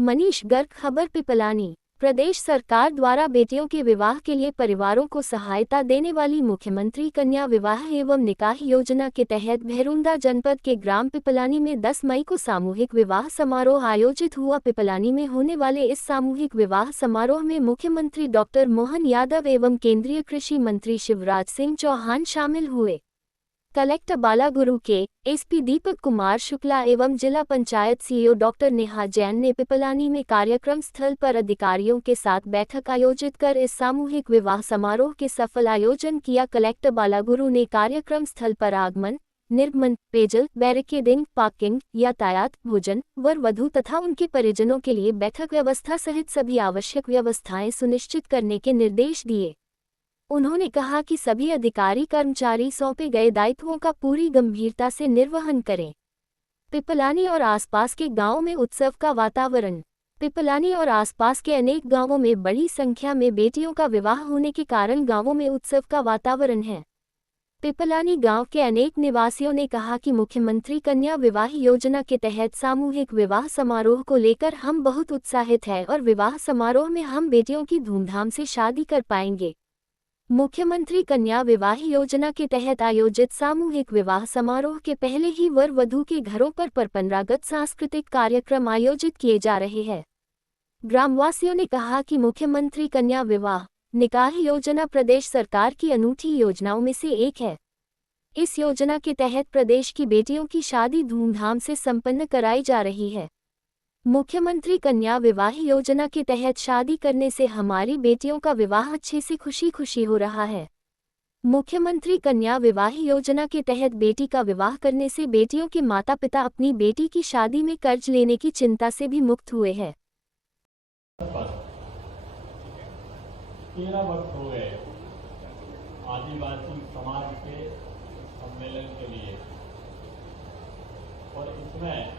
मनीष गर्ग, खबर पिपलानी। प्रदेश सरकार द्वारा बेटियों के विवाह के लिए परिवारों को सहायता देने वाली मुख्यमंत्री कन्या विवाह एवं निकाह योजना के तहत भैरुंदा जनपद के ग्राम पिपलानी में 10 मई को सामूहिक विवाह समारोह आयोजित हुआ। पिपलानी में होने वाले इस सामूहिक विवाह समारोह में मुख्यमंत्री डॉक्टर मोहन यादव एवं केंद्रीय कृषि मंत्री शिवराज सिंह चौहान शामिल हुए। कलेक्टर बालागुरु के, एसपी दीपक कुमार शुक्ला एवं जिला पंचायत सीईओ डॉक्टर नेहा जैन ने पिपलानी में कार्यक्रम स्थल पर अधिकारियों के साथ बैठक आयोजित कर इस सामूहिक विवाह समारोह के सफल आयोजन किया। कलेक्टर बालागुरु ने कार्यक्रम स्थल पर आगमन, निर्गमन, पेयजल, बैरिकेडिंग, पार्किंग, यातायात, भोजन, वर वधू तथा उनके परिजनों के लिए बैठक व्यवस्था सहित सभी आवश्यक व्यवस्थाएं सुनिश्चित करने के निर्देश दिए। उन्होंने कहा कि सभी अधिकारी कर्मचारी सौंपे गए दायित्वों का पूरी गंभीरता से निर्वहन करें। पिपलानी और आसपास के गांवों में उत्सव का वातावरण। पिपलानी और आसपास के अनेक गांवों में बड़ी संख्या में बेटियों का विवाह होने के कारण गांवों में उत्सव का वातावरण है। पिपलानी गांव के अनेक निवासियों ने कहा कि मुख्यमंत्री कन्या विवाह योजना के तहत सामूहिक विवाह समारोह को लेकर हम बहुत उत्साहित हैं और विवाह समारोह में हम बेटियों की धूमधाम से शादी कर पाएंगे। मुख्यमंत्री कन्या विवाह योजना के तहत आयोजित सामूहिक विवाह समारोह के पहले ही वर वधू के घरों पर परंपरागत सांस्कृतिक कार्यक्रम आयोजित किए जा रहे हैं। ग्रामवासियों ने कहा कि मुख्यमंत्री कन्या विवाह निकाह योजना प्रदेश सरकार की अनूठी योजनाओं में से एक है। इस योजना के तहत प्रदेश की बेटियों की शादी धूमधाम से संपन्न कराई जा रही है। मुख्यमंत्री कन्या विवाह योजना के तहत शादी करने से हमारी बेटियों का विवाह अच्छे से खुशी खुशी हो रहा है। मुख्यमंत्री कन्या विवाह योजना के तहत बेटी का विवाह करने से बेटियों के माता पिता अपनी बेटी की शादी में कर्ज लेने की चिंता से भी मुक्त हुए हैं। 13 वर्ष हो गए आदिवासी समाज के सम्मेलन के लिए और इसमें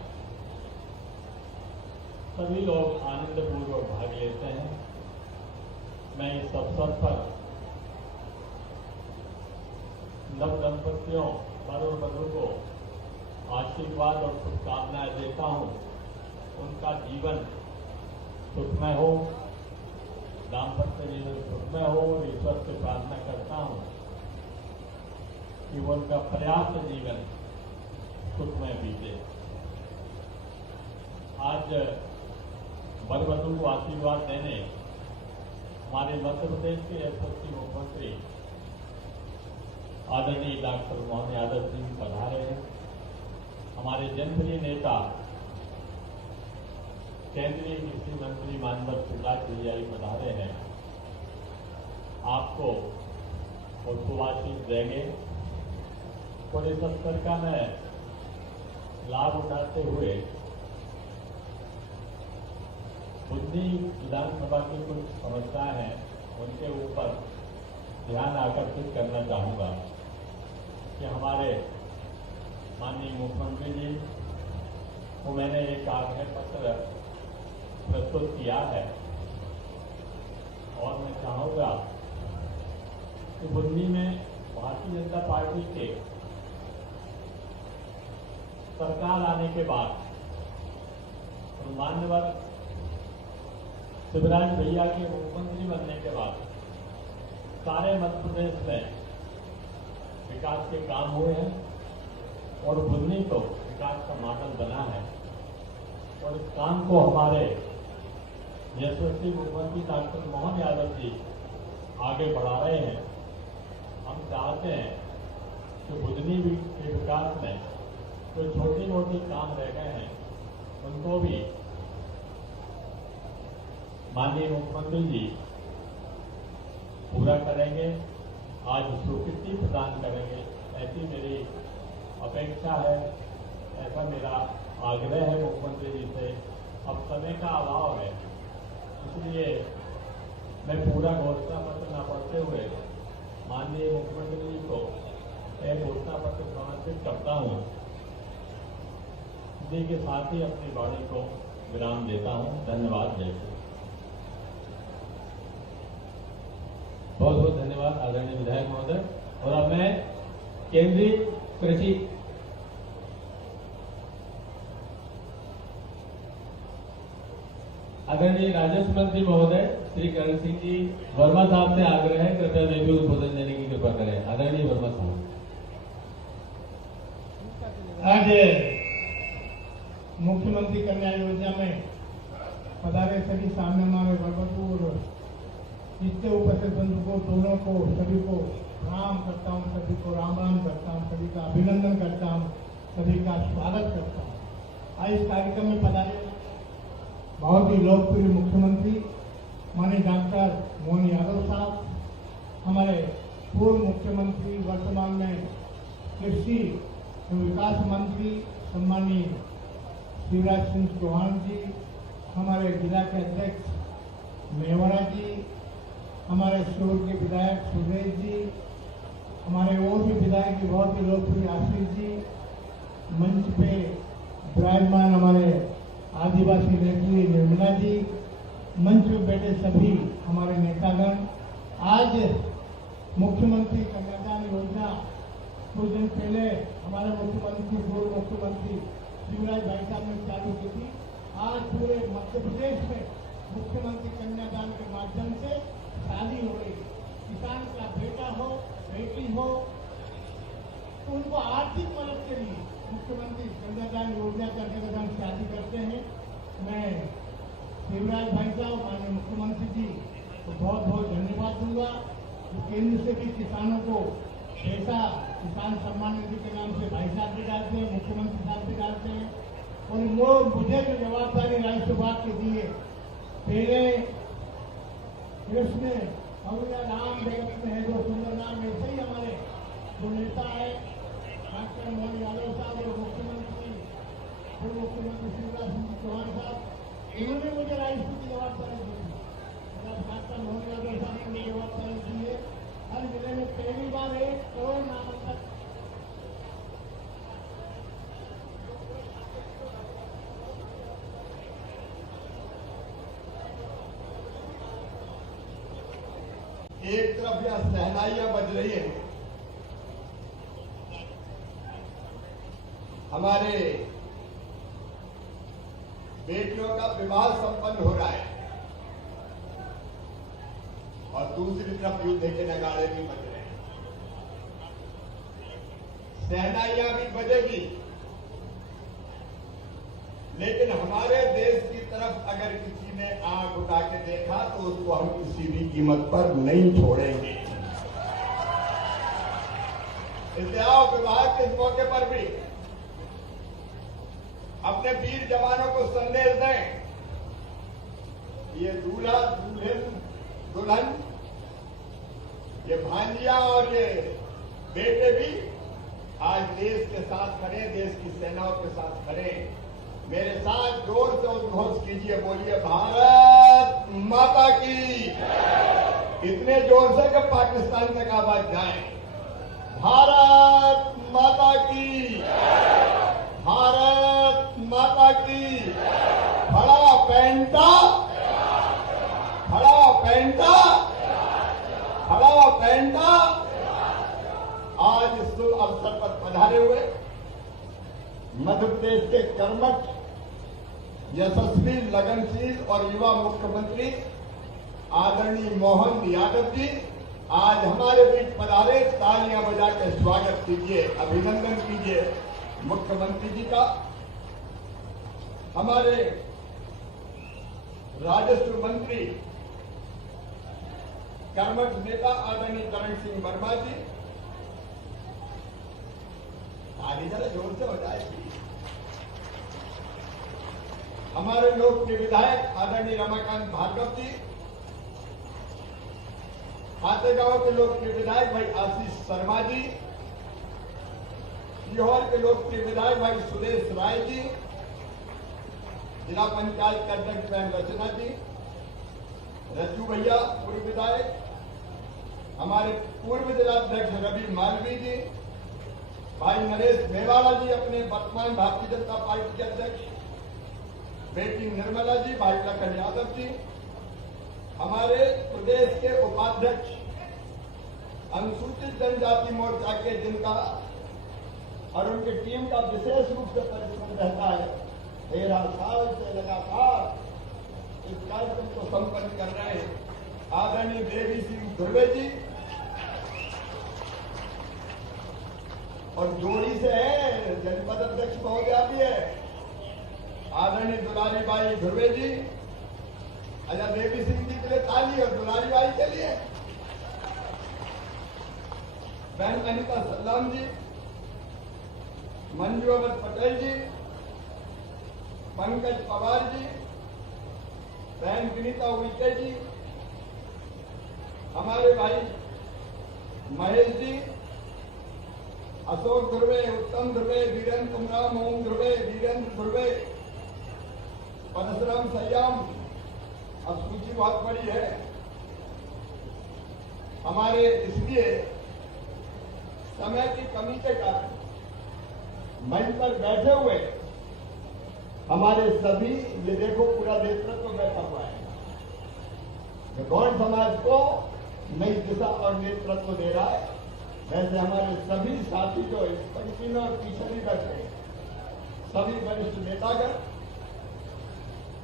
सभी लोग आनंदपूर्वक भाग लेते हैं। मैं इस अवसर पर नव दंपतियों वर और वधू को आशीर्वाद और शुभकामनाएं देता हूं। उनका जीवन सुखमय हो, दाम्पत्य जीवन सुखमय हो और ईश्वर से प्रार्थना करता हूं कि वो उनका पर्याप्त जीवन सुखमय बीते। आज वर वधू को आशीर्वाद देने हमारे मध्य प्रदेश के यशस्वी मुख्यमंत्री आदरणीय डॉक्टर मोहन यादव जी पधारे हैं। हमारे जनप्रिय नेता केंद्रीय कृषि मंत्री माननीय शिवराज सिंह जी पधारे हैं। आपको वो शुभाशीष देंगे और इस अवसर का मैं लाभ उठाते हुए बुद्धि विधानसभा की कुछ समस्याएं हैं, उनके ऊपर ध्यान आकर्षित करना चाहूंगा कि हमारे माननीय मुख्यमंत्री जी को मैंने एक आग्रह पत्र प्रस्तुत किया है और मैं चाहूंगा कि बुद्धि में भारतीय जनता पार्टी के सरकार आने के बाद मान्यवर शिवराज भैया के मुख्यमंत्री बनने के बाद सारे मध्य प्रदेश में विकास के काम हुए हैं और बुद्धि तो विकास का मॉडल बना है और इस काम को हमारे यशस्वी मुख्यमंत्री डॉक्टर मोहन यादव जी आगे बढ़ा रहे हैं। हम चाहते हैं कि बुद्धि के विकास में जो छोटी मोटी काम रह गए हैं उनको भी माननीय मुख्यमंत्री जी पूरा करेंगे, आज स्वीकृति प्रदान करेंगे, ऐसी मेरी अपेक्षा है, ऐसा मेरा आग्रह है मुख्यमंत्री जी से। अब समय का अभाव है, इसलिए मैं पूरा घोषणा पत्र न पढ़ते हुए माननीय मुख्यमंत्री जी को एक घोषणा पत्र समर्पित करता हूँ। इसी के साथ ही अपनी वाणी को विराम देता हूँ। धन्यवाद। जय श्री। बहुत बहुत धन्यवाद आदरणीय विधायक महोदय। और अब मैं केंद्रीय कृषि आदरणीय राजस्व मंत्री महोदय श्री करण सिंह जी वर्मा साहब से आग्रह है, कृपया वे भी उद्बोधन देने की कृपा करें। आदरणीय वर्मा साहब। आज मुख्यमंत्री कन्या योजना में पधारे सभी सामने हमारे बरबतपुर जितने उपस्थित बंधु को दोनों को सभी को प्रणाम करता हूँ, सभी को राम राम करता हूँ, सभी का अभिनंदन करता हूँ, सभी का स्वागत करता हूँ। आज इस कार्यक्रम में पधारे बहुत ही लोकप्रिय मुख्यमंत्री माननीय डॉक्टर मोहन यादव साहब, हमारे पूर्व मुख्यमंत्री वर्तमान में कृषि विकास मंत्री सम्मानीय शिवराज सिंह चौहान जी, हमारे जिला के अध्यक्ष मेवाड़ा जी, हमारे शोर के विधायक सुरेश जी, हमारे और भी विधायक जी बहुत ही लोकप्रिय आशीष जी, मंच पे विराजमान हमारे आदिवासी नेत्री निर्मला जी, मंच पे बैठे सभी हमारे नेतागण। आज मुख्यमंत्री कन्यादान योजना कुछ दिन पहले हमारे मुख्यमंत्री पूर्व मुख्यमंत्री शिवराज भाई साहब ने चालू की थी। आज पूरे मध्य प्रदेश में मुख्यमंत्री कन्यादान के माध्यम से शादी हो रही। किसान का बेटा हो बेटी हो तो उनको आर्थिक मदद के लिए मुख्यमंत्री कन्यादान योजना के अंतर्गत हम शादी करते हैं। मैं शिवराज भाई साहब माननीय मुख्यमंत्री जी को बहुत बहुत धन्यवाद दूंगा। केंद्र से भी किसानों को पैसा किसान सम्मान निधि के नाम से भाई साहब भी डालते हैं, मुख्यमंत्री साहब भी डालते हैं। और वो मुझे जो जवाबदारी राज्यसभा के दिए, पहले कृष्ण और राम जगत में है जो सुंदर नाम, ऐसे ही हमारे जो नेता है डॉक्टर मोहन यादव साहब और मुख्यमंत्री पूर्व मुख्यमंत्री शिवराज सिंह चौहान साहब, इन्होंने मुझे राज्यसभा की जवाबदारी दी थी। डॉक्टर मोहन यादव साहब ने मुझे जवाबदारी दी है। हर जिले में पहली बार 1 करोड़ नामांकन एक तरफ यह सहनाइयां बज रही है, हमारे बेटियों का विवाह संपन्न हो रहा है और दूसरी तरफ युद्ध के नगाड़े भी बज रहे हैं। सहनाइयां भी बजेगी, लेकिन हमारे देश की तरफ अगर किसी ने आंख उठा के देखा तो उसको हम किसी भी कीमत पर नहीं छोड़ेंगे। इसलिए आओ विवाह के इस मौके पर भी अपने वीर जवानों को संदेश दें। ये दूल्हा दुल्हन, ये भांजिया और ये बेटे भी आज देश के साथ खड़े, देश की सेनाओं के साथ खड़े। मेरे साथ जोर से उद्घोष कीजिए, बोलिए भारत माता की। इतने जोर से कि पाकिस्तान तक आवाज जाए। भारत माता की, भारत माता की। खड़ा पहनता, खड़ा पहनता, खड़ा पहनता। आज इस शुभ अवसर पर पधारे हुए मध्य प्रदेश के कर्मठ, यशस्वी, लगनशील और युवा मुख्यमंत्री आदरणीय मोहन यादव जी आज हमारे बीच पधारे। तालियां बजा के स्वागत कीजिए, अभिनंदन कीजिए मुख्यमंत्री जी का। हमारे राजस्व मंत्री कर्मठ नेता आदरणीय करण सिंह वर्मा जी, ताली जरा जोर से हो जाएगी। हमारे लोक के विधायक आदरणीय रमाकांत भार्गव जी, खातेगांव के लोक के विधायक भाई आशीष शर्मा जी, सीहोर के लोक के विधायक भाई सुरेश राय जी, जिला पंचायत के अध्यक्ष बहन रचना जी, रज्जू भैया पूर्व विधायक, हमारे पूर्व जिलाध्यक्ष रवि मालवी जी, भाई नरेश मेवाड़ा जी अपने वर्तमान भारतीय जनता पार्टी के अध्यक्ष, बेटी निर्मला जी, भाई लखन यादव जी, हमारे प्रदेश के उपाध्यक्ष अनुसूचित जनजाति मोर्चा के जिनका और उनकी टीम का विशेष रूप से परिश्रम रहता है। 13 साल से लगातार इस कार्यक्रम को संपन्न कर रहे हैं आदरणीय देवी सिंह धुर्वे जी और जोड़ी से है जनपद अध्यक्ष महोदया भी है आदरणीय दुलारी बाई धुर्वे जी। अच्छा, देवी सिंह जी के लिए ताली और दुलारी बाई के लिए बहन अनिता सल्लाम जी, मंजू अहमद पटेल जी, पंकज पवार जी, बहन विनीता उइके जी, हमारे भाई महेश जी, अशोक ध्रुवे, उत्तम ध्रुवे, वीरेंद्र कुमराम, ओम ध्रुवे, वीरेंद्र ध्रुवे, परशुराम सयाम, अब सूची बहुत बड़ी है हमारे, इसलिए समय की कमी के कारण मंच पर बैठे हुए हमारे सभी, ये देखो पूरा नेतृत्व बैठा हुआ है, गौड़ समाज को नई दिशा और नेतृत्व दे रहा है। वैसे हमारे सभी साथी जो इस पंक्ति में और पीछे भी बैठे हैं, सभी वरिष्ठ नेतागण,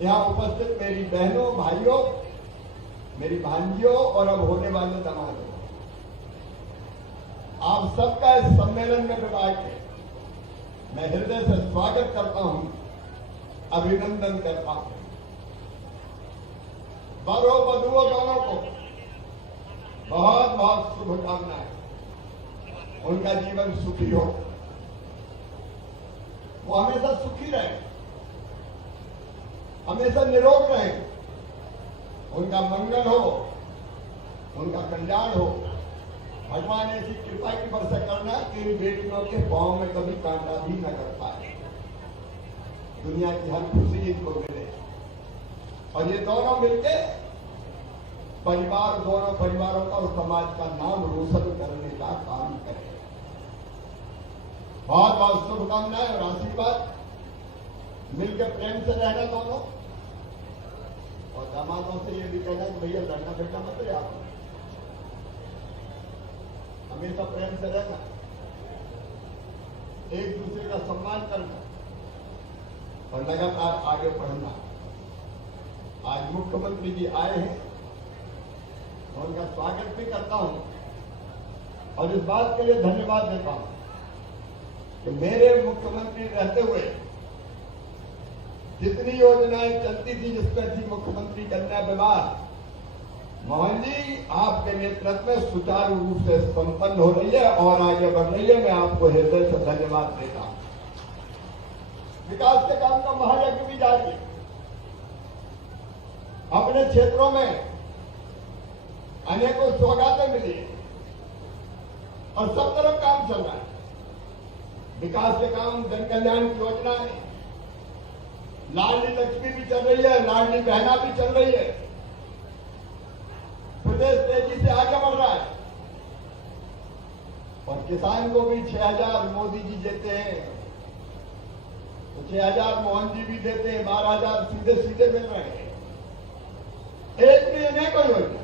यहां उपस्थित मेरी बहनों, भाइयों, मेरी भांजियों और अब होने वाले दामादों, आप सबका इस सम्मेलन में विभाग के मैं हृदय से स्वागत करता हूं, अभिनंदन करता हूं। वरों वधुओं दोनों को बहुत बहुत शुभकामनाएं, उनका जीवन सुखी हो, वो हमेशा सुखी रहे, हमेशा निरोग रहे, उनका मंगल हो, उनका कल्याण हो। भगवान ऐसी कृपा की वर्षा करना कि इन बेटियों के पांव में कभी कांटा भी न कर पाए, दुनिया की हर खुशी इनको मिले और ये दोनों मिलके परिवार, दोनों परिवारों का और समाज का नाम रोशन करने का काम करें। बहुत बहुत शुभकामनाएं और आशीर्वाद, मिलकर प्रेम से रहना दोनों, और दामादों से ये भी कहना कि भैया लड़ना फिरना मत रहे, आप हमेशा प्रेम से रहना, एक दूसरे का सम्मान करना और लगातार आगे बढ़ना। आज मुख्यमंत्री जी आए हैं और उनका स्वागत भी करता हूं और इस बात के लिए धन्यवाद देता हूं कि मेरे मुख्यमंत्री रहते हुए जितनी योजनाएं चलती थी, जिसमें थी मुख्यमंत्री कन्या विवाह, मोहन जी आपके नेतृत्व में सुचारू रूप से संपन्न हो रही है और आगे बढ़ रही है। मैं आपको हृदय से धन्यवाद देता हूं। विकास के काम का महायज्ञ भी जारी है। अपने क्षेत्रों में अनेकों सौगातें मिली है और सब तरफ काम चल रहा है। विकास के काम, जन कल्याण की योजनाएं, लाडली लक्ष्मी भी चल रही है, लाडली बहना भी चल रही है। प्रदेश तेजी से आगे बढ़ रहा है और किसान को भी 6,000 मोदी जी देते हैं, तो 6,000 मोहन जी भी देते हैं, 12,000 सीधे सीधे मिल रहे हैं। एक में अनेकों योजना।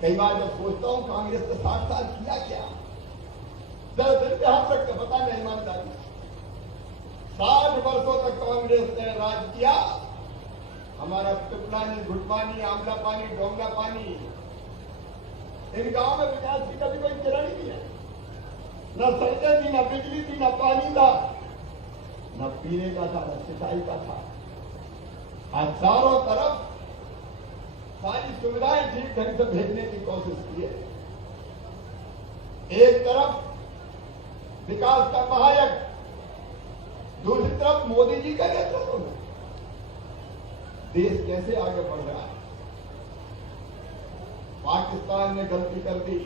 कई बार जब सोचता हूं कांग्रेस ने 60 साल किया क्या, 10 दिन पे हाथ रख के बता नहीं, ईमानदारी 60 वर्षों तक कांग्रेस ने राज किया। हमारा पिपलानी, घुटमानी, आमला पानी, डोंगला पानी, इन गांव में विकास की कभी कोई किरण नहीं है। न सड़कें थी, न बिजली थी, न पानी था, न पीने का था, न सिंचाई का था। आज चारों तरफ सारी सुविधाएं ठीक ढंग से भेजने की कोशिश की है। एक तरफ विकास का महायज्ञ, दूसरी तरफ मोदी जी का नेतृत्व में देश कैसे आगे बढ़ रहा है। पाकिस्तान ने गलती कर दी,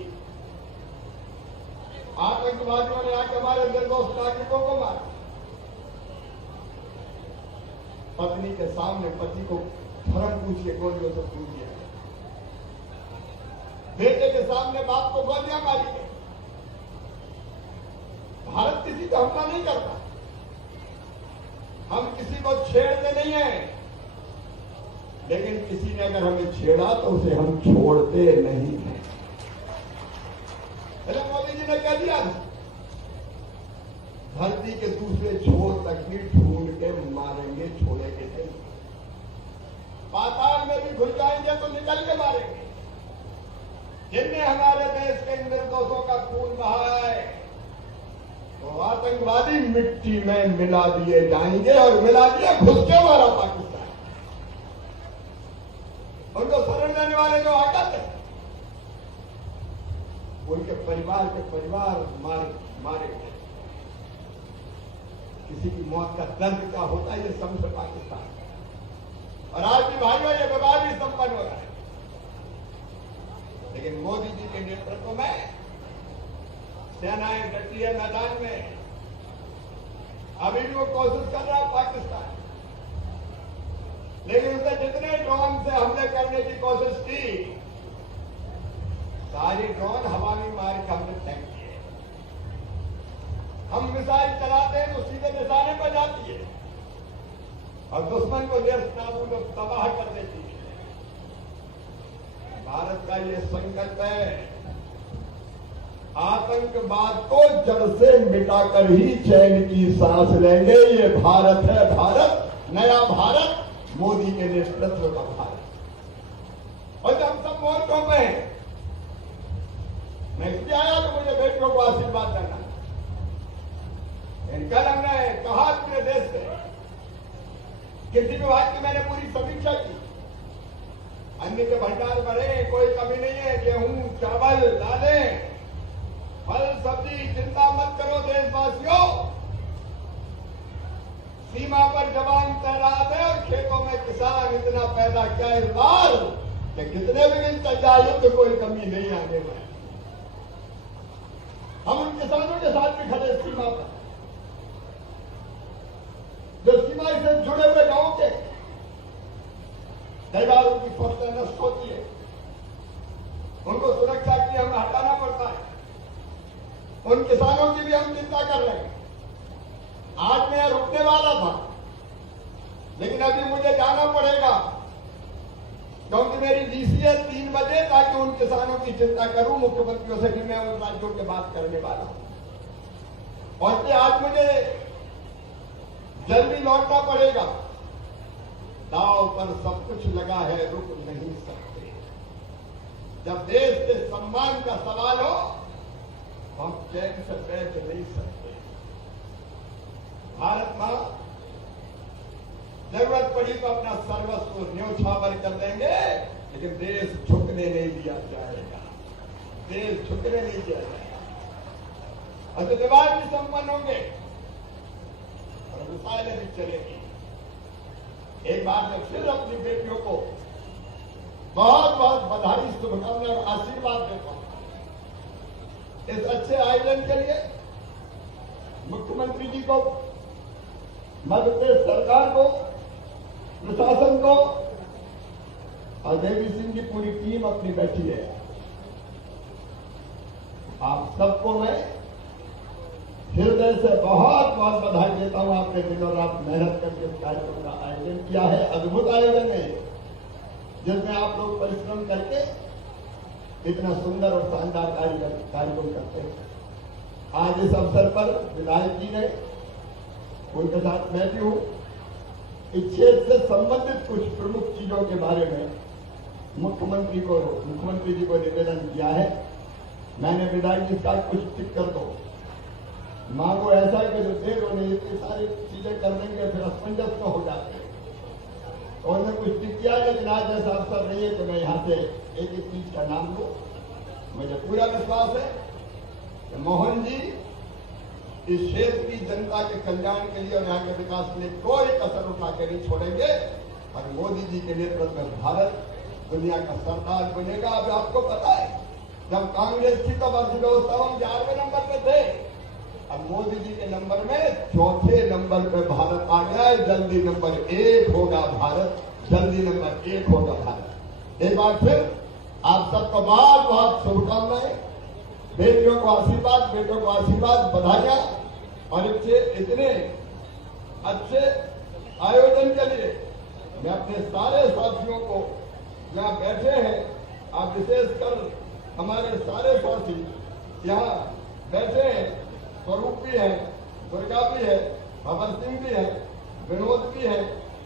आतंकवादियों ने आके हमारे निर्दोष नागरिकों को मारा। पत्नी के सामने पति को धर्म पूछ के गोलियों से पूछ दिया, बेटे के सामने बाप को गोलियां मारी गई। भारत किसी को हमला नहीं करता, हम किसी को छेड़ते नहीं हैं, लेकिन किसी ने अगर हमें छेड़ा तो उसे हम छोड़ते नहीं हैं। मोदी जी ने कह दिया, धरती के दूसरे छोर तक ही ढूंढ के मारेंगे, छोड़ेंगे नहीं। पाताल में भी घुस जाएंगे तो निकल के मारेंगे। जिनने हमारे देश के निर्दोषों का खून बहाया है तो आतंकवादी मिट्टी में मिला दिए जाएंगे, और मिला दिए घुस के मारा पाकिस्तान। उनको शरण देने वाले जो आकर थे उनके परिवार के परिवार मारे गए। किसी की मौत का दर्द क्या होता है ये समझ पाकिस्तान। और आज भी भाइयों ये विवाद भी संपन्न हो रहा है, लेकिन मोदी जी के नेतृत्व में सेनाएं डटी है मैदान में। अभी भी वो कोशिश कर रहा है पाकिस्तान, लेकिन उसने जितने ड्रोन से हमले करने की कोशिश की सारी ड्रोन हवा में मार के हमने फेंक दिए। हम मिसाइल चलाते हैं तो सीधे निशाने पर जाती है और दुश्मन को नेस्तनाबूद और तबाह कर देती है। भारत का ये संकल्प है, आतंकवाद को जड़ से मिटाकर ही चैन की सांस लेंगे। ये भारत है, भारत, नया भारत, मोदी के नेतृत्व का भारत। और जब सब मोर्चों पे हैं, मैं इसलिए आया तो मुझे बेटियों को आशीर्वाद देना। कल हमने कहा पूरे देश से कृषि विभाग की मैंने पूरी समीक्षा की। अन्न के भंडार बढ़े, कोई कमी नहीं है। गेहूं, चावल, दालें, फल, सब्जी, चिंता मत करो देशवासियों। सीमा पर जवान तैनात है और खेतों में किसान इतना पैदा किया इस बार कि कितने भी दिन चल जाए तो कोई कमी नहीं आने वाली। हम उन किसानों के साथ भी खड़े सीमा पर, जो सीमा से जुड़े हुए गांव के कई बार उनकी फसलें नष्ट होती है, उनको सुरक्षा के लिए हमें हटाना पड़ता है। उन किसानों की भी हम चिंता कर रहे हैं। आज मैं रुकने वाला था, लेकिन अभी मुझे जाना पड़ेगा क्योंकि मेरी डीसी है 3 बजे, ताकि उन किसानों की चिंता करूं। मुख्यमंत्रियों से भी मैं उन राज्यों के बात करने वाला हूं। और इसलिए आज मुझे जल्दी लौटना पड़ेगा। दांव पर सब कुछ लगा है, रुक नहीं सकते। जब देश के सम्मान का सवाल हो तो हम चैन से बैठ नहीं सकते। भारत मां जरूरत पड़ी तो अपना सर्वस्व न्योछावर कर देंगे, लेकिन देश झुकने नहीं दिया जाएगा। देश झुकने नहीं दिया जाएगा। और तो विवाद भी संपन्न होंगे और मिसाइलें भी चलेगी। एक बार मैं फिर अपनी बेटियों को बहुत बहुत बधाई, शुभकामनाएं और आशीर्वाद देता हूं इस अच्छे आयोजन के लिए। मुख्यमंत्री जी को, मध्य प्रदेश सरकार को, प्रशासन को और देवी सिंह की पूरी टीम अपनी बैठी है। आप सबको मैं हृदय से बहुत बहुत बधाई देता हूं। आपने दिन और रात मेहनत करके इस कार्यक्रम का आयोजन किया है। अद्भुत आयोजन है जिसमें आप लोग परिश्रम करके इतना सुंदर और शानदार कार्यक्रम करते हैं। आज इस अवसर पर विधायक जी ने, उनके साथ मैं भी हूं, इस क्षेत्र से संबंधित कुछ प्रमुख चीजों के बारे में मुख्यमंत्री जी को निवेदन किया है। मैंने विधायक जी का कुछ टिक कर दो, मांगो ऐसा कि जो देर होने इतनी सारी चीजें कर देंगे फिर असमंजस में हो जाते हैं। और मैं कुछ टिक किया, लेकिन आज ऐसा अवसर नहीं है तो मैं यहां से एक एक चीज का नाम लूं। मुझे पूरा विश्वास है कि मोहन जी इस क्षेत्र की जनता के कल्याण के लिए और यहाँ के विकास के लिए कोई कसर उठा के नहीं छोड़ेंगे। और मोदी जी के नेतृत्व में भारत दुनिया का सरदार बनेगा। अब आपको पता है, जब कांग्रेस थी तब अर्थव्यवस्था हम 11वें नंबर पे थे। अब मोदी जी के नंबर में 4थे नंबर पे भारत आ गया है। जल्दी नंबर 1 होगा भारत, जल्दी नंबर 1 होगा भारत। एक बार फिर आप सबको बहुत बहुत शुभकामनाएं, बेटियों को आशीर्वाद, बधाइयां। और इतने अच्छे आयोजन के लिए मैं अपने सारे साथियों को यहाँ बैठे हैं, आप विशेषकर हमारे सारे साथी यहाँ बैठे हैं, स्वरूप भी है, दुर्गा भी है, भवन सिंह भी है, विनोद भी है,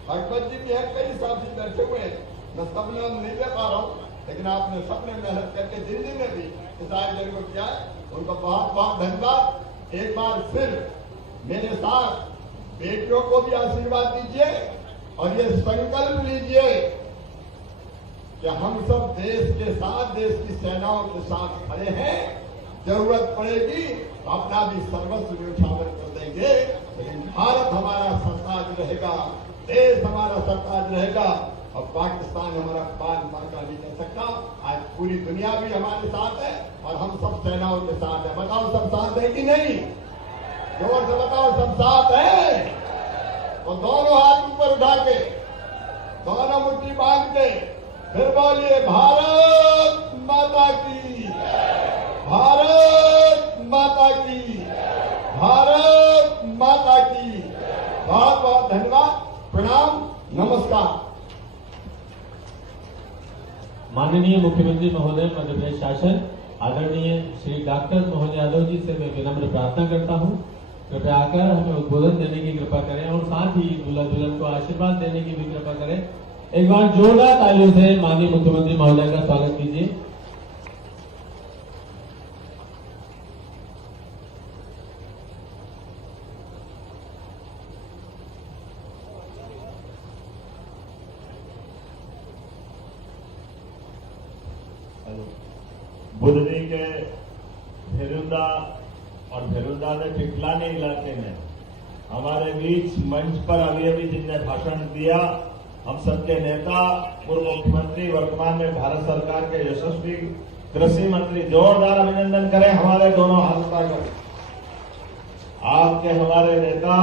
हरपत जी भी है, कई साथी बैठे हुए हैं, मैं सब नाम नहीं ले पा रहा हूँ, लेकिन आपने सबने मेहनत करके दिल्ली में भी इस आयोजन को किया है, उनका बहुत बहुत धन्यवाद। एक बार फिर मेरे साथ बेटियों को भी आशीर्वाद दीजिए और ये संकल्प लीजिए कि हम सब देश के साथ, देश की सेनाओं के साथ खड़े हैं। जरूरत पड़ेगी तो अपना भी सर्वस्व न्यौछावर कर देंगे, लेकिन भारत हमारा सरताज रहेगा, देश हमारा सरताज रहेगा और पाकिस्तान हमारा पान पाका नहीं कर सकता। आज पूरी दुनिया भी हमारे साथ है और हम सब सेनाओं के साथ है। बताओ सब साथ है कि नहीं? जोर से बताओ सब साथ है। तो दोनों हाथ ऊपर उठा के, दोनों मुट्ठी बांध के फिर बोलिए भारत माता की, भारत माता की, भारत माता की। बहुत बहुत धन्यवाद, प्रणाम, नमस्कार। माननीय मुख्यमंत्री महोदय मध्य प्रदेश शासन आदरणीय श्री डॉक्टर मोहन यादव जी से मैं विनम्र प्रार्थना करता हूं, कृपया आकर हमें उद्बोधन देने की कृपा करें और साथ ही दूल्हा दुल्हन को आशीर्वाद देने की भी कृपा करें। एक बार जोरदार तालियों से माननीय मुख्यमंत्री महोदय का स्वागत कीजिए। बुधनी के भेरुंदा और भेरुंदा में टिकलानी इलाके में हमारे बीच मंच पर अभी जिनने भाषण दिया, हम सबके नेता पूर्व मुख्यमंत्री, वर्तमान में भारत सरकार के यशस्वी कृषि मंत्री, जोरदार अभिनंदन करें हमारे दोनों हाथ उठाकर। आपके हमारे नेता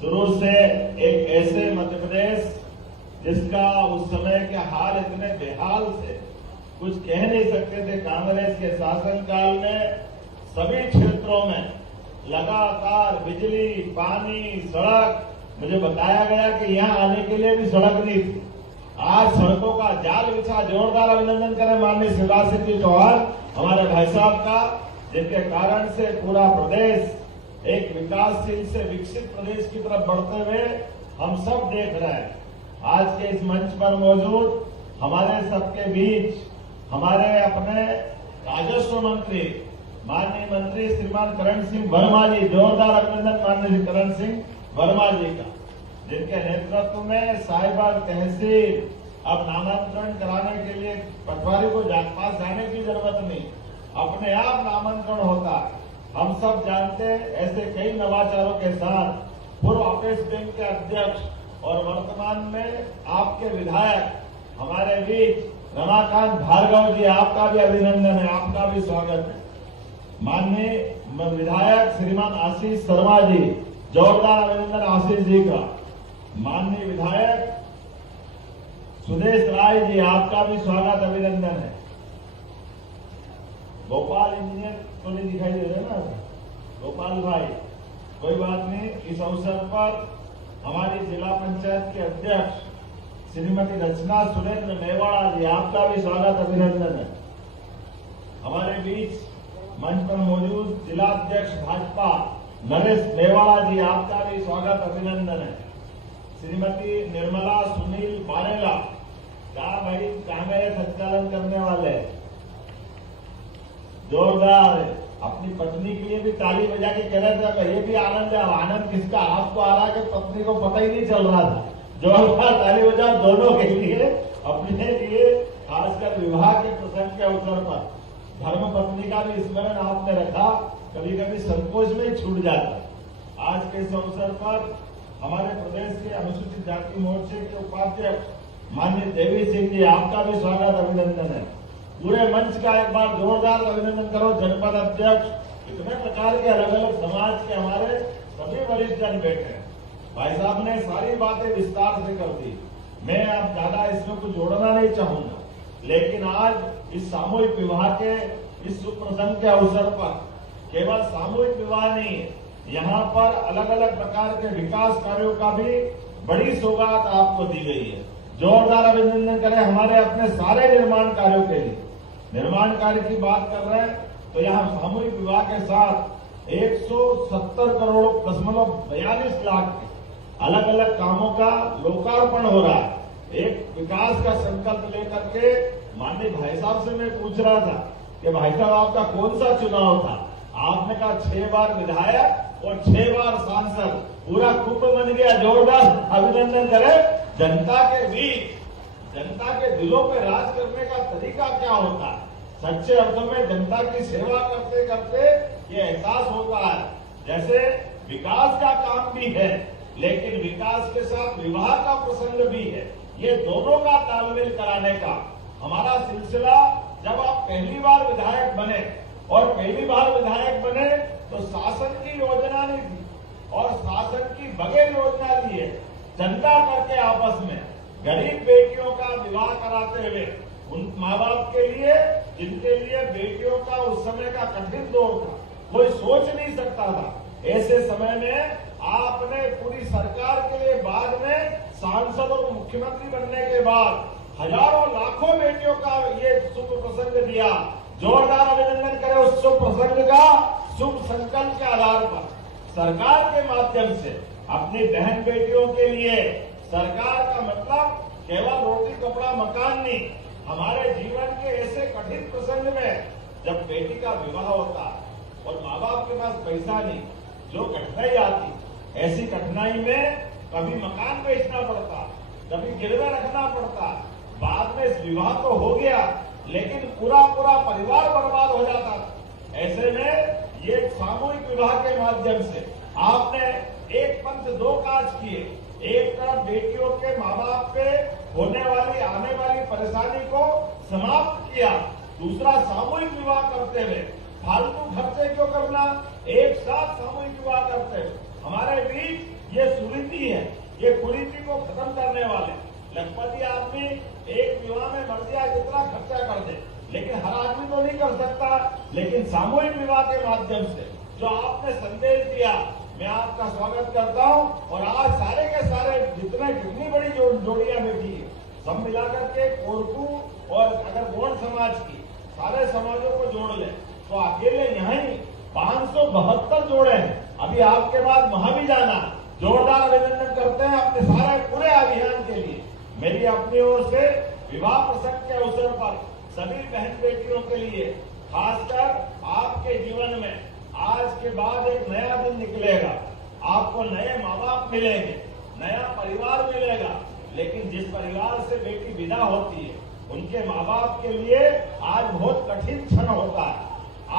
शुरू से एक ऐसे मध्य प्रदेश जिसका उस समय के हाल इतने बेहाल थे, कुछ कह नहीं सकते थे। कांग्रेस के शासनकाल में सभी क्षेत्रों में लगातार बिजली, पानी, सड़क, मुझे बताया गया कि यहां आने के लिए भी सड़क नहीं थी। आज सड़कों का जाल बिछा। जोरदार अभिनंदन करें माननीय शिवराज सिंह जी चौहान हमारे भाई साहब का, जिनके कारण से पूरा प्रदेश एक विकासशील से विकसित प्रदेश की तरफ बढ़ते हुए हम सब देख रहे हैं। आज के इस मंच पर मौजूद हमारे सबके बीच हमारे अपने राजस्व मंत्री माननीय मंत्री श्रीमान करण सिंह वर्मा जी, जोरदार अभिनंदन माननीय करण सिंह वर्मा जी का, जिनके नेतृत्व में साहिबाग तहसील अब नामांतरण कराने के लिए पटवारी को पास जाने की जरूरत नहीं, अपने आप नामांतरण होता है। हम सब जानते हैं ऐसे कई नवाचारों के साथ पूर्व अपेक्स बैंक के अध्यक्ष और वर्तमान में आपके विधायक हमारे बीच रमाकांत भार्गव जी, आपका भी अभिनंदन है, आपका भी स्वागत है। माननीय विधायक श्रीमान आशीष शर्मा जी, जोरदार अभिनंदन आशीष जी का। माननीय विधायक सुदेश राय जी, आपका भी स्वागत अभिनंदन है। गोपाल इंजीनियर तो नहीं दिखाई दे रहे ना, गोपाल भाई, कोई बात नहीं। इस अवसर पर हमारी जिला पंचायत के अध्यक्ष श्रीमती रचना सुरेंद्र मेवाड़ा जी, आपका भी स्वागत अभिनंदन है। हमारे बीच मंच पर मौजूद जिला अध्यक्ष भाजपा नरेश मेवाड़ा जी, आपका भी स्वागत अभिनंदन है। श्रीमती निर्मला सुनील बारेला, कहा भाई कहाँ मेरे संचालन करने वाले, जोरदार अपनी पत्नी के लिए भी ताली बजा के कह रहे थे, ये भी आनंद है। आनंद किसका? आपको आ रहा है कि पत्नी को पता ही नहीं चल रहा था। जोरदार ताली बजा दोनों के लिए, अपने लिए, खासकर विवाह के प्रसंग के अवसर पर धर्म पत्नी का भी स्मरण आपने रखा, कभी कभी संकोच में ही छूट जाता। आज के इस अवसर पर हमारे प्रदेश के अनुसूचित जाति मोर्चे के उपाध्यक्ष माननीय देवी सिंह जी, आपका भी स्वागत अभिनंदन है। पूरे मंच का एक बार जोरदार अभिनंदन करो। जनपद अध्यक्ष, इतने प्रकार के अलग अलग समाज के हमारे सभी वरिष्ठ जन बैठे हैं। भाई साहब ने सारी बातें विस्तार से कर दी, मैं अब ज्यादा इसमें कुछ जोड़ना नहीं चाहूंगा, लेकिन आज इस सामूहिक विवाह के इस सुप्रसंग के अवसर पर केवल सामूहिक विवाह नहीं है, यहाँ पर अलग अलग प्रकार के विकास कार्यों का भी बड़ी सौगात आपको दी गई है। जोरदार अभिनंदन करें हमारे अपने सारे निर्माण कार्यों के लिए। निर्माण कार्य की बात कर रहे हैं तो यहाँ सामूहिक विवाह के साथ 170 करोड़ 42 लाख अलग अलग कामों का लोकार्पण हो रहा है। एक विकास का संकल्प लेकर के माननीय भाई साहब से मैं पूछ रहा था कि भाई साहब आपका कौन सा चुनाव था? आपने कहा 6 बार विधायक और 6 बार सांसद, पूरा कुंभ बन गया। जोरदार अभिनंदन करें। जनता के बीच, जनता के दिलों पे राज करने का तरीका क्या होता है? सच्चे अर्थों में जनता की सेवा करते करते ये एहसास होता है जैसे विकास का काम भी है, लेकिन विकास के साथ विवाह का प्रसंग भी है। ये दोनों का तालमेल कराने का हमारा सिलसिला। जब आप पहली बार विधायक बने और पहली बार विधायक बने तो शासन की योजना नहीं थी और शासन की बगैर योजना ली है। चंदा करके आपस में गरीब बेटियों का विवाह कराते हुए उन माँ बाप के लिए जिनके लिए बेटियों का उस समय का कठिन दौर था, कोई सोच नहीं सकता था। ऐसे समय में आपने पूरी सरकार के लिए बाद में सांसद और मुख्यमंत्री बनने के बाद हजारों लाखों बेटियों का ये शुभ प्रसंग दिया। जोरदार अभिनंदन करें उस शुभ प्रसंग का। शुभ संकल्प के आधार पर सरकार के माध्यम से अपनी बहन बेटियों के लिए सरकार का मतलब केवल रोटी कपड़ा मकान नहीं, हमारे जीवन के ऐसे कठिन प्रसंग में जब बेटी का विवाह होता और माँ बाप के पास पैसा नहीं, जो कठिनाई आती, ऐसी कठिनाई में कभी मकान बेचना पड़ता, कभी गिरवे रखना पड़ता। बाद में इस विवाह तो हो गया, लेकिन पूरा परिवार बर्बाद हो जाता था। ऐसे में ये सामूहिक विवाह के माध्यम से आपने एक पंथ दो काज किए। एक तरफ बेटियों के माँ बाप पे होने वाली आने वाली परेशानी को समाप्त किया, दूसरा सामूहिक विवाह करते हुए फालतू खर्चे क्यों करना, एक साथ सामूहिक विवाह करते हुए हमारे बीच ये सुरीति है, ये कुरीति को खत्म करने वाले। लखपति आदमी एक विवाह में मर गया जितना खर्चा कर दे, लेकिन हर आदमी तो नहीं कर सकता। लेकिन सामूहिक विवाह के माध्यम से जो आपने संदेश दिया, मैं आपका स्वागत करता हूं। और आज सारे के सारे जितनी बड़ी जोड़ियां बैठी है, सब मिलाकर के कोरकू और अगर गोंड समाज की सारे समाजों को जोड़ ले तो अकेले यहाँ ही 572 जोड़े हैं। अभी आपके बाद वहां भी जाना। जोरदार अभिनंदन करते हैं अपने सारे पूरे अभियान के लिए। मेरी अपनी ओर से विवाह प्रसंग के अवसर पर सभी बहन बेटियों के लिए, खासकर आपके जीवन में आज के बाद एक नया दिन निकलेगा। आपको नए माँ बाप मिलेंगे, नया परिवार मिलेगा, लेकिन जिस परिवार से बेटी विदा होती है उनके माँ बाप के लिए आज बहुत कठिन क्षण होता है।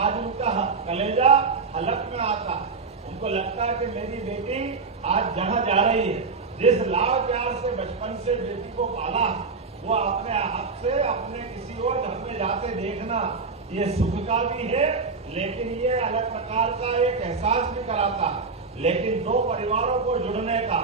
आज उनका कलेजा हलक में आता है। उनको लगता है कि मेरी बेटी आज जहाँ जा रही है, जिस लाड़ प्यार से बचपन से बेटी को पाला, वो अपने हाथ से अपने किसी और घर में जाके देखना, ये सुख का भी है, लेकिन ये अलग प्रकार का एक एहसास भी कराता है। लेकिन दो परिवारों को जुड़ने का,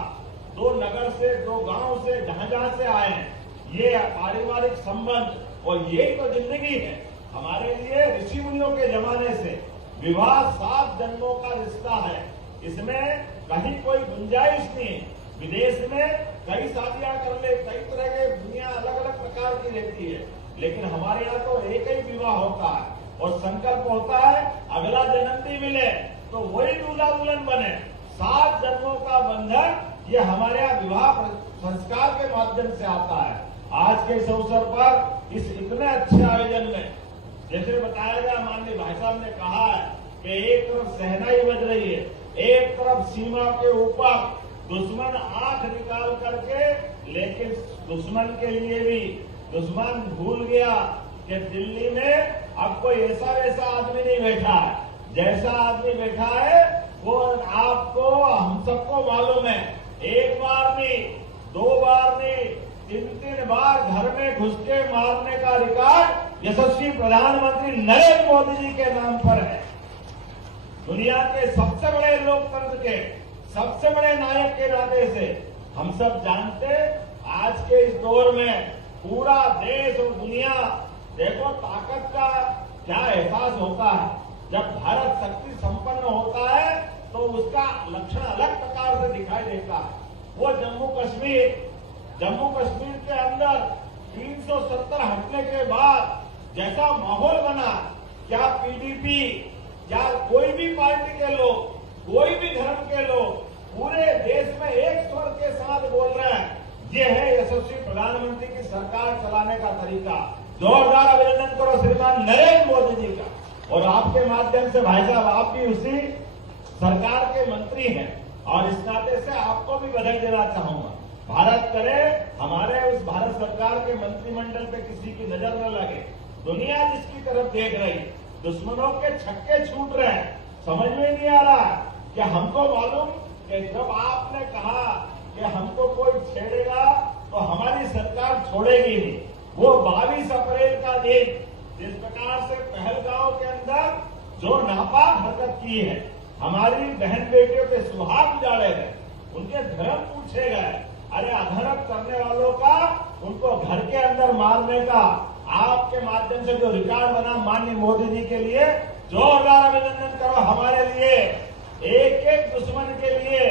दो नगर से, दो गांव से, जहां से आए हैं, ये पारिवारिक संबंध और यही तो जिंदगी है हमारे लिए। ऋषि मुनियों के जमाने से विवाह 7 जन्मों का रिश्ता है, इसमें कहीं कोई गुंजाइश नहीं। विदेश में कई शादियां कर ले, कई तरह के दुनिया अलग अलग प्रकार की रहती है, लेकिन हमारे यहाँ तो एक ही विवाह होता है और संकल्प होता है अगला जन्म भी मिले तो वही दूल्हा दुल्हन बने। 7 जन्मों का बंधन ये हमारे यहाँ विवाह संस्कार के माध्यम से आता है। आज के इस अवसर पर इस इतने अच्छे आयोजन में जैसे बताया गया, माननीय भाई साहब ने कहा है कि एक तरफ शहनाई बज रही है, एक तरफ सीमा के ऊपर दुश्मन आंख निकाल करके, लेकिन दुश्मन के लिए भी दुश्मन भूल गया कि दिल्ली में अब कोई ऐसा वैसा आदमी नहीं बैठा है। जैसा आदमी बैठा है वो आपको हम सबको मालूम है। एक बार नहीं, 2 बार नहीं, 3 बार घर में घुस के मारने का रिकॉर्ड यशस्वी प्रधानमंत्री नरेंद्र मोदी जी के नाम पर है। दुनिया के सबसे बड़े लोकतंत्र के सबसे बड़े नायक के नाते से हम सब जानते, आज के इस दौर में पूरा देश और दुनिया देखो ताकत का क्या एहसास होता है। जब भारत शक्ति संपन्न होता है तो उसका लक्षण अलग प्रकार से दिखाई देता है। वो जम्मू कश्मीर के अंदर 370 हटने के बाद जैसा माहौल बना, क्या पीडीपी, क्या कोई भी पार्टी के लोग, कोई भी धर्म के लोग पूरे देश में एक स्वर मत बोल रहे हैं। ये है यशस्वी प्रधानमंत्री की सरकार चलाने का तरीका। जोरदार अभिनंदन करो श्रीमान नरेंद्र मोदी जी का। और आपके माध्यम से भाई साहब, आप भी उसी सरकार के मंत्री हैं और इस नाते से आपको भी बधाई देना चाहूंगा। भारत करे हमारे उस भारत सरकार के मंत्रिमंडल पे किसी की नजर न लगे। दुनिया जिसकी तरफ देख रही, दुश्मनों के छक्के छूट रहे हैं। समझ में नहीं आ रहा कि हमको मालूम कि जब आपने कहा कि हमको कोई छेड़ेगा तो हमारी सरकार छोड़ेगी नहीं। वो 22 अप्रैल का दिन जिस प्रकार से पहलगांव के अंदर जो नापाक हरकत की है, हमारी बहन बेटियों के सुहाग उजाड़े गए, उनके धर्म पूछे गए। अरे अधर्म करने वालों का उनको घर के अंदर मारने का आपके माध्यम से जो रिकॉर्ड बना माननीय मोदी जी के लिए जोरदार अभिनंदन करो। हमारे लिए एक एक दुश्मन के लिए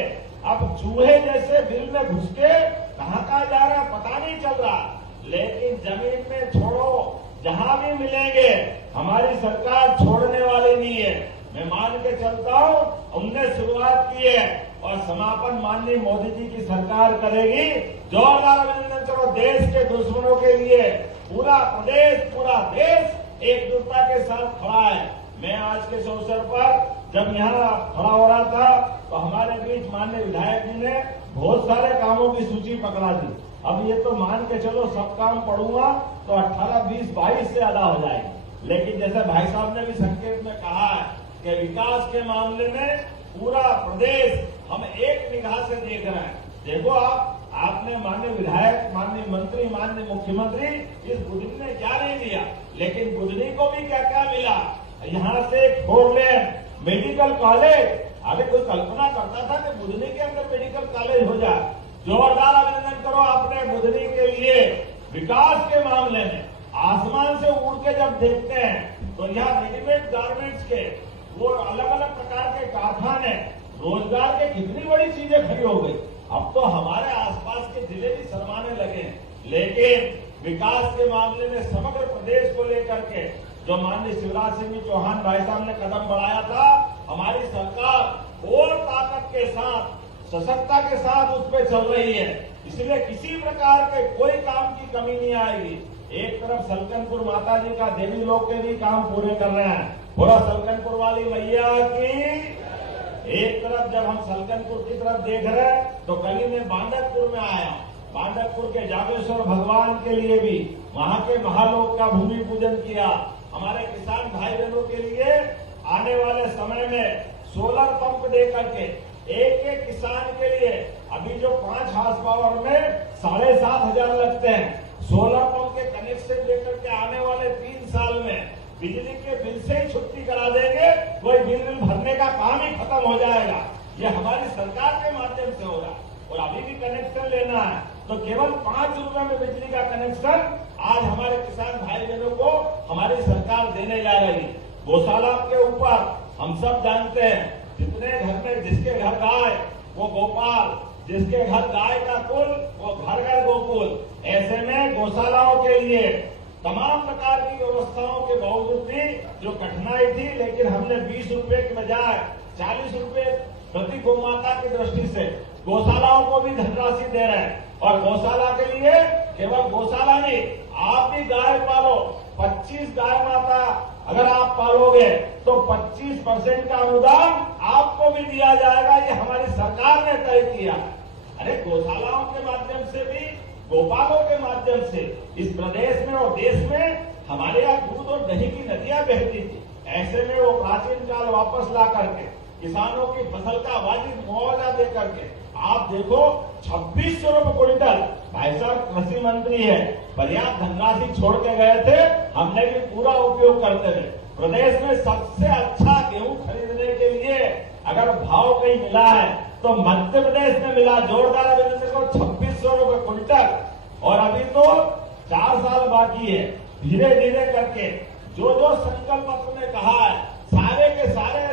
अब चूहे जैसे दिल में घुस के कहां जा रहा पता नहीं चल रहा, लेकिन जमीन में छोड़ो, जहां भी मिलेंगे हमारी सरकार छोड़ने वाली नहीं है। मैं मान के चलता हूं, हमने शुरुआत की है और समापन माननीय मोदी जी की सरकार करेगी। जोरदार अभिनंदन करो। देश के दुश्मनों के लिए पूरा प्रदेश, पूरा देश एकजुटता के साथ खड़ा है। मैं आज के इस अवसर पर जब यहाँ खड़ा हो रहा था तो हमारे बीच माननीय विधायक जी ने बहुत सारे कामों की सूची पकड़ा दी। अब ये तो मान के चलो सब काम पढ़ूंगा तो 18, 20, 22 से ज्यादा हो जाएगी। लेकिन जैसे भाई साहब ने भी संकेत में कहा है कि विकास के मामले में पूरा प्रदेश हम एक निगाह से देख रहे हैं। देखो आपने माननीय विधायक, माननीय मंत्री, माननीय मुख्यमंत्री इस बुधनी ने क्या नहीं दिया, लेकिन बुधनी को भी क्या क्या मिला। यहाँ से 4 लेन मेडिकल कॉलेज, अरे कोई कल्पना करता था कि बुधनी के अंदर मेडिकल कॉलेज हो जाए। जोरदार अभिनंदन करो अपने बुधनी के लिए। विकास के मामले में आसमान से उड़ के जब देखते हैं तो यहाँ रेडीमेड गारमेंट्स के वो अलग अलग प्रकार के कारखाने, रोजगार के कितनी बड़ी चीजें खड़ी हो गई। अब तो हमारे आसपास के जिले भी शर्माने लगे हैं। लेकिन विकास के मामले में समग्र प्रदेश को लेकर के जो माननीय शिवराज सिंह चौहान भाई साहब ने कदम बढ़ाया था, हमारी सरकार और ताकत के साथ, सशक्तता के साथ उस पर चल रही है। इसलिए किसी प्रकार के कोई काम की कमी नहीं आएगी। एक तरफ सलकनपुर माता जी का देवी लोग के भी काम पूरे कर रहे हैं। पूरा सलकनपुर वाली मैया की। एक तरफ जब हम सलकनपुर की तरफ देख रहे हैं तो कल मैं बांडकपुर में आया। बांडकपुर के जागेश्वर भगवान के लिए भी वहां के महालोक का भूमि पूजन किया। हमारे किसान भाई बहनों के लिए आने वाले समय में सोलर पंप दे करके एक एक किसान के लिए अभी जो 5 हार्स पावर में 7,500 लगते हैं, सोलर पंप के कनेक्शन लेकर के आने वाले 3 साल में बिजली के बिल से ही छुट्टी करा देंगे। कोई बिल भरने का काम ही खत्म हो जाएगा। ये हमारी सरकार के माध्यम से होगा। और अभी भी कनेक्शन लेना है तो केवल 5 रुपए में बिजली का कनेक्शन आज हमारे किसान भाई बहनों को हमारी सरकार देने जा रही है। गौशाला के ऊपर हम सब जानते हैं, जितने घर में जिसके घर गाय वो गोपाल, जिसके घर गाय का कुल वो घर घर गोकुल। ऐसे में गौशालाओं के लिए तमाम प्रकार की व्यवस्थाओं के बावजूद भी जो कठिनाई थी, लेकिन हमने 20 रुपए के बजाय 40 रुपए प्रति गौमाता की दृष्टि से गौशालाओं को भी धनराशि दे रहे हैं। और गौशाला के लिए केवल गौशाला नहीं, आप भी गाय पालो। 25 गाय माता अगर आप पालोगे तो 25% का अनुदान आपको भी दिया जाएगा। ये हमारी सरकार ने तय किया। अरे गौशालाओं के माध्यम से भी, गोपालों के माध्यम से इस प्रदेश में और देश में हमारे यहाँ दूध और दही की नदियां बहती थी। ऐसे में वो प्राचीन काल वापस ला करके किसानों की फसल का वाजिब मुआवजा दे करके आप देखो 2600 रुपए क्विंटल। भाई साहब कृषि मंत्री है, पर्याप्त धनराशि छोड़ के गए थे, हमने भी पूरा उपयोग करते रहे। प्रदेश में सबसे अच्छा गेहूं खरीदने के लिए अगर भाव कहीं मिला है तो मध्य प्रदेश में मिला। जोरदार अभिनंदन को 2600 रुपए क्विंटल। और अभी तो 4 साल बाकी है। धीरे धीरे करके जो जो संकल्प अपने कहा है सारे के सारे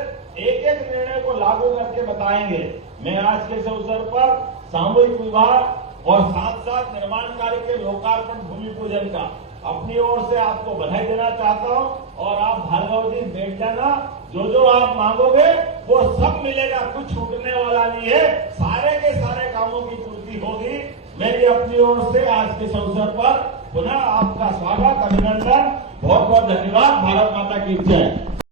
एक एक निर्णय को लागू करके बताएंगे। मैं आज के इस अवसर पर सामूहिक विवाह और साथ साथ निर्माण कार्य के लोकार्पण भूमि पूजन का अपनी ओर से आपको बधाई देना चाहता हूं। और आप भार्गव जी बैठ जाना, जो जो आप मांगोगे वो सब मिलेगा, कुछ छूटने वाला नहीं है, सारे के सारे कामों की पूर्ति होगी। मेरी अपनी ओर से आज के इस अवसर पर पुनः आपका स्वागत, अभिनंदन, बहुत बहुत धन्यवाद। भारत माता की जय।